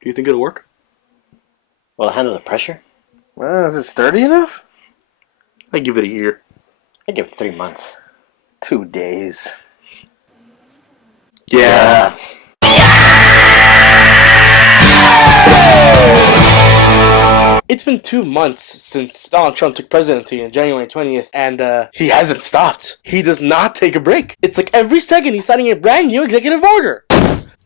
Do you think it'll work? Will it handle the pressure? Is it sturdy enough? I give it a year. I give it 3 months. 2 days. Yeah. It's been 2 months since Donald Trump took presidency on January 20th, and he hasn't stopped. He does not take a break. It's like every second he's signing a brand new executive order.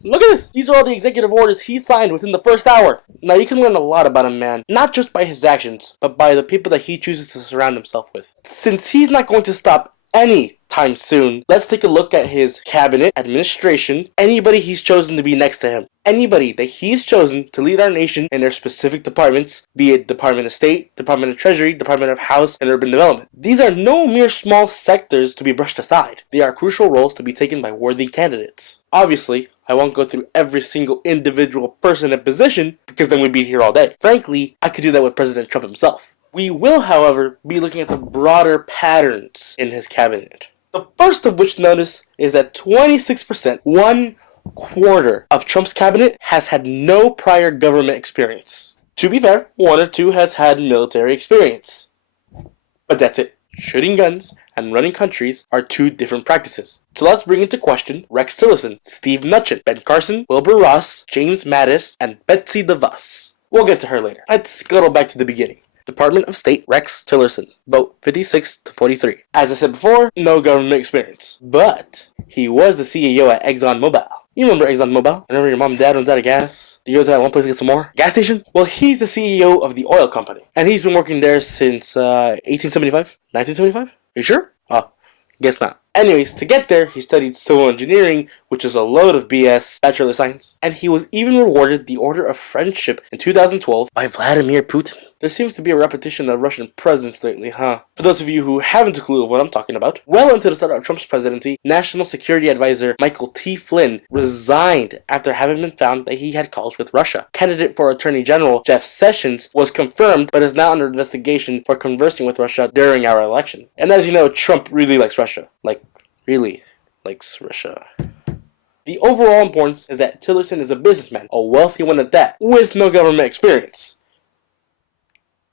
Look at this. These are all the executive orders he signed within the first hour. Now, you can learn a lot about a man, not just by his actions, but by the people that he chooses to surround himself with. Since he's not going to stop anytime soon, let's take a look at his cabinet, administration, anybody he's chosen to be next to him. Anybody that he's chosen to lead our nation in their specific departments, be it Department of State, Department of Treasury, Department of House, and Urban Development. These are no mere small sectors to be brushed aside. They are crucial roles to be taken by worthy candidates. Obviously, I won't go through every single individual person and position, because then we'd be here all day. Frankly, I could do that with President Trump himself. We will, however, be looking at the broader patterns in his cabinet. The first of which notice is that 26%, 1/4 of Trump's cabinet has had no prior government experience. To be fair, 1 or 2 has had military experience. But that's it. Shooting guns and running countries are 2 different practices. So let's bring into question Rex Tillerson, Steve Mnuchin, Ben Carson, Wilbur Ross, James Mattis, and Betsy DeVos. We'll get to her later. Let's scuttle back to the beginning. Department of State Rex Tillerson. Vote 56 to 43. As I said before, no government experience. But he was the CEO at ExxonMobil. You remember ExxonMobil? Whenever your mom and dad runs out of gas, you go to that one place to get some more? Gas station? Well, he's the CEO of the oil company. And he's been working there since 1875? 1975? Are you sure? Oh, guess not. Anyways, to get there, he studied civil engineering, which is a load of BS, Bachelor of Science. And he was even rewarded the Order of Friendship in 2012 by Vladimir Putin. There seems to be a repetition of Russian presidents lately, huh? For those of you who haven't a clue of what I'm talking about, well into the start of Trump's presidency, National Security Advisor Michael T. Flynn resigned after having been found that he had calls with Russia. Candidate for Attorney General Jeff Sessions was confirmed, but is now under investigation for conversing with Russia during our election. And as you know, Trump really likes Russia. Really likes Russia. The overall importance is that Tillerson is a businessman, a wealthy one at that, with no government experience.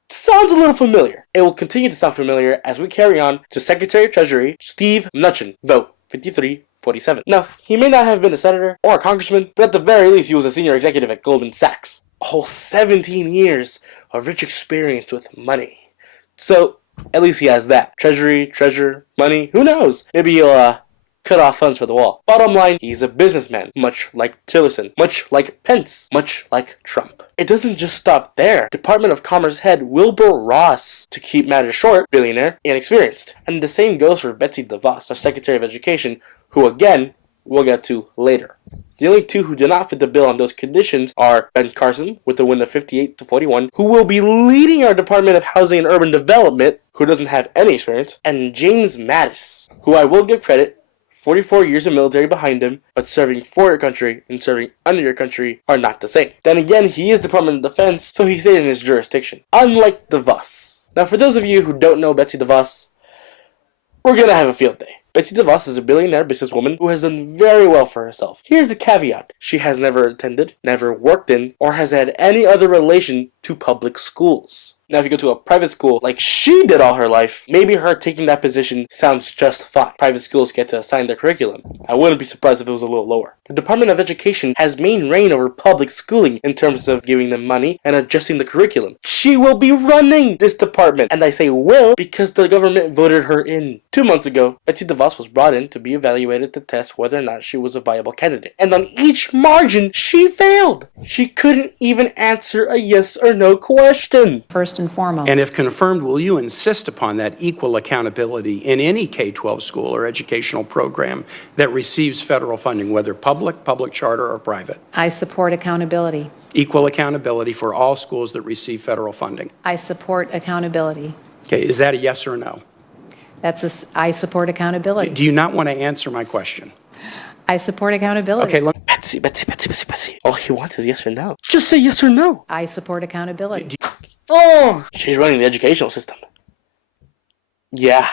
Sounds a little familiar. It will continue to sound familiar as we carry on to Secretary of Treasury Steve Mnuchin. Vote 53-47. Now, he may not have been a senator or a congressman, but at the very least he was a senior executive at Goldman Sachs. A whole 17 years of rich experience with money. So, at least he has that. Treasury, treasure, money, who knows? Maybe he'll cut off funds for the wall. Bottom line, he's a businessman, much like Tillerson, much like Pence, much like Trump. It doesn't just stop there. Department of Commerce head Wilbur Ross, to keep matters short, billionaire, inexperienced. And the same goes for Betsy DeVos, our Secretary of Education, who again, we'll get to later. The only 2 who do not fit the bill on those conditions are Ben Carson, with a win of 58 to 41, who will be leading our Department of Housing and Urban Development, who doesn't have any experience, and James Mattis, who I will give credit, 44 years of military behind him, but serving for your country and serving under your country are not the same. Then again, he is Department of Defense, so he stayed in his jurisdiction, unlike DeVos. Now, for those of you who don't know Betsy DeVos, we're gonna have a field day. Betsy DeVos is a billionaire businesswoman who has done very well for herself. Here's the caveat. She has never attended, never worked in, or has had any other relation to public schools. Now, if you go to a private school like she did all her life, maybe her taking that position sounds just fine. Private schools get to assign their curriculum. I wouldn't be surprised if it was a little lower. The Department of Education has main reign over public schooling in terms of giving them money and adjusting the curriculum. She will be running this department, and I say will because the government voted her in. 2 months ago, Betsy DeVos was brought in to be evaluated to test whether or not she was a viable candidate. And on each margin, she failed. She couldn't even answer a yes or no question. First and foremost. And if confirmed, will you insist upon that equal accountability in any K-12 school or educational program that receives federal funding, whether public charter, or private? I support accountability. Equal accountability for all schools that receive federal funding. I support accountability. Okay, is that a yes or no? I support accountability. Do you not want to answer my question? I support accountability. Okay, Betsy. All he wants is yes or no. Just say yes or no. I support accountability. Oh, she's running the educational system. Yeah,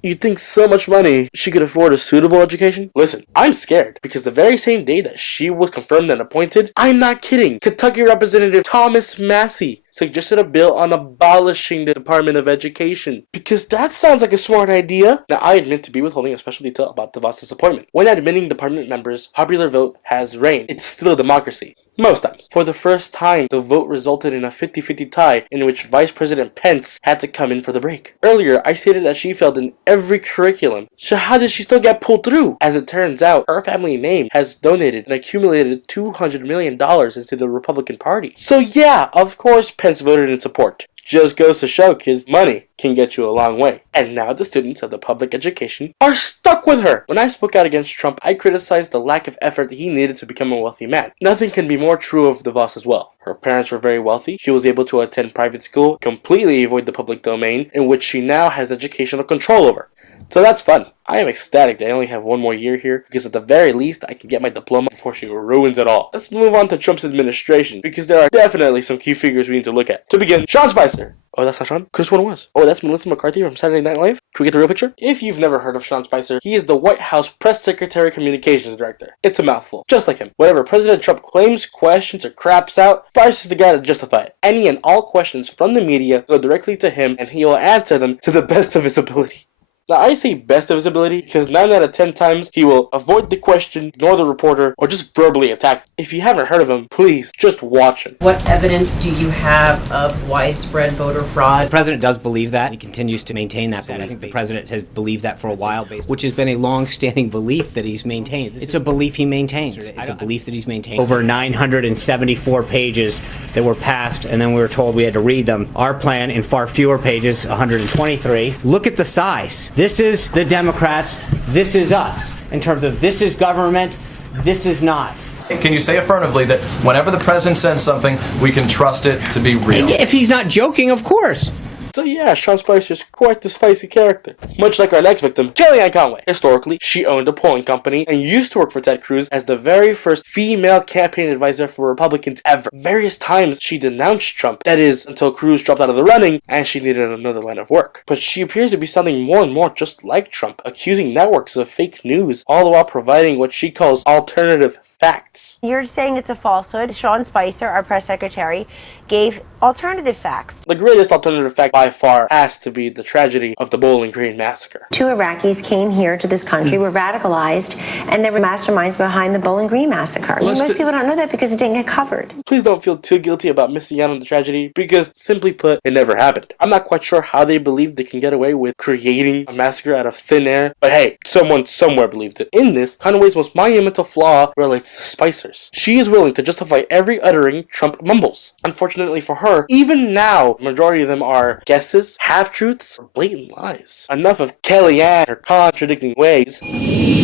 You think so much money she could afford a suitable education? Listen, I'm scared because the very same day that she was confirmed and appointed, I'm not kidding, Kentucky Representative Thomas Massey suggested a bill on abolishing the Department of Education. Because that sounds like a smart idea. Now, I admit to be withholding a special detail about DeVos' appointment. When admitting department members, popular vote has reigned. It's still a democracy. Most times. For the first time, the vote resulted in a 50-50 tie in which Vice President Pence had to come in for the break. Earlier, I stated that she failed in every curriculum. So how did she still get pulled through? As it turns out, her family name has donated and accumulated $200 million into the Republican Party. So yeah, of course Pence voted in support. Just goes to show kids, money can get you a long way. And now the students of the public education are stuck with her. When I spoke out against Trump, I criticized the lack of effort that he needed to become a wealthy man. Nothing can be more true of DeVos as well. Her parents were very wealthy. She was able to attend private school, completely avoid the public domain, in which she now has educational control over. So that's fun. I am ecstatic that I only have one more year here, because at the very least, I can get my diploma before she ruins it all. Let's move on to Trump's administration, because there are definitely some key figures we need to look at. To begin, Sean Spicer. Oh, that's not Sean? Could've sworn it was. Oh, that's Melissa McCarthy from Saturday Night Live? Can we get the real picture? If you've never heard of Sean Spicer, he is the White House Press Secretary Communications Director. It's a mouthful. Just like him. Whatever President Trump claims, questions, or craps out, Spicer's the guy to justify it. Any and all questions from the media go directly to him, and he will answer them to the best of his ability. Now, I say best of his ability because 9 out of 10 times he will avoid the question, ignore the reporter, or just verbally attack. If you haven't heard of him, please just watch him. What evidence do you have of widespread voter fraud? The president does believe that. He continues to maintain that belief. I think the president has believed that for a while, which has been a long-standing belief that he's maintained. It's a belief he maintains. It's a belief that he's maintained. Over 974 pages that were passed, and then we were told we had to read them. Our plan in far fewer pages, 123. Look at the size. This is the Democrats, this is us. In terms of this is government, this is not. Can you say affirmatively that whenever the president sends something, we can trust it to be real? If he's not joking, of course. So yeah, Sean Spicer's quite the spicy character. Much like our next victim, Kellyanne Conway. Historically, she owned a polling company and used to work for Ted Cruz as the very first female campaign advisor for Republicans ever. Various times she denounced Trump, that is, until Cruz dropped out of the running and she needed another line of work. But she appears to be sounding more and more just like Trump, accusing networks of fake news, all the while providing what she calls alternative facts. You're saying it's a falsehood. Sean Spicer, our press secretary, gave alternative facts. The greatest alternative fact by far has to be the tragedy of the Bowling Green massacre. 2 Iraqis came here to this country, were radicalized, and they were masterminds behind the Bowling Green massacre. Most people don't know that because it didn't get covered. Please don't feel too guilty about missing out on the tragedy, because simply put, it never happened. I'm not quite sure how they believe they can get away with creating a massacre out of thin air, but hey, someone somewhere believed it. In this, Conway's most monumental flaw relates to Spicer's. She is willing to justify every uttering Trump mumbles. Unfortunately for her, even now, the majority of them are guesses, half-truths, or blatant lies. Enough of Kellyanne and her contradicting ways.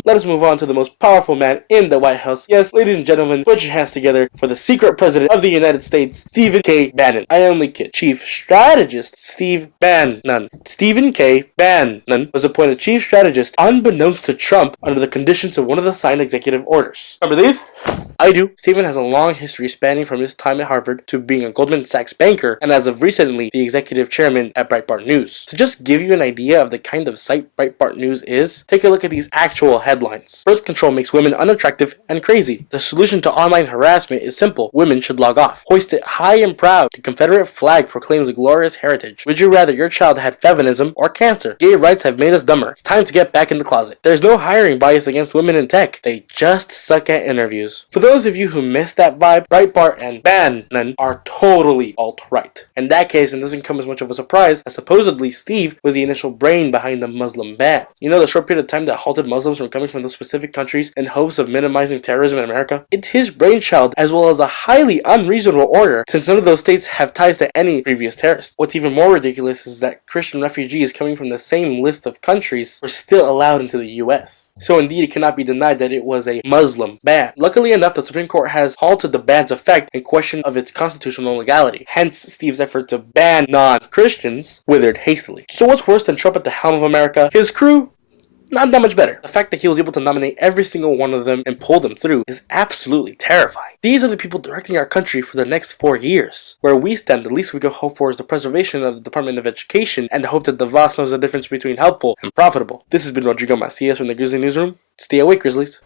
Let us move on to the most powerful man in the White House. Yes, ladies and gentlemen, put your hands together for the secret president of the United States, Stephen K. Bannon. I only kid. Chief Strategist Steve Bannon. Stephen K. Bannon was appointed chief strategist unbeknownst to Trump under the conditions of one of the signed executive orders. Remember these? I do. Stephen has a long history spanning from his time at Harvard to being a Goldman Sachs banker, and as of recently, the executive chairman at Breitbart News. To just give you an idea of the kind of site Breitbart News is, take a look at these actual headlines. Birth control makes women unattractive and crazy. The solution to online harassment is simple. Women should log off. Hoist it high and proud. The Confederate flag proclaims a glorious heritage. Would you rather your child had feminism or cancer? Gay rights have made us dumber. It's time to get back in the closet. There's no hiring bias against women in tech. They just suck at interviews. For those of you who missed that vibe, Breitbart and Bannon are totally alt-right. In that case, it doesn't come as much of a surprise as supposedly Steve was the initial brain behind the Muslim ban. You know, the short period of time that halted Muslims from coming from those specific countries in hopes of minimizing terrorism in America? It's his brainchild, as well as a highly unreasonable order, since none of those states have ties to any previous terrorist. What's even more ridiculous is that Christian refugees coming from the same list of countries were still allowed into the US. So indeed, it cannot be denied that it was a Muslim ban. Luckily enough, the Supreme Court has halted the ban's effect in question of its constitutional legality. Hence, Steve's effort to ban non-Christians withered hastily. So what's worse than Trump at the helm of America? His crew? not that much better. The fact that he was able to nominate every single one of them and pull them through is absolutely terrifying. These are the people directing our country for the next 4 years. Where we stand, the least we can hope for is the preservation of the Department of Education and the hope that DeVos knows the difference between helpful and profitable. This has been Rodrigo Macias from the Grizzly Newsroom. Stay awake, Grizzlies.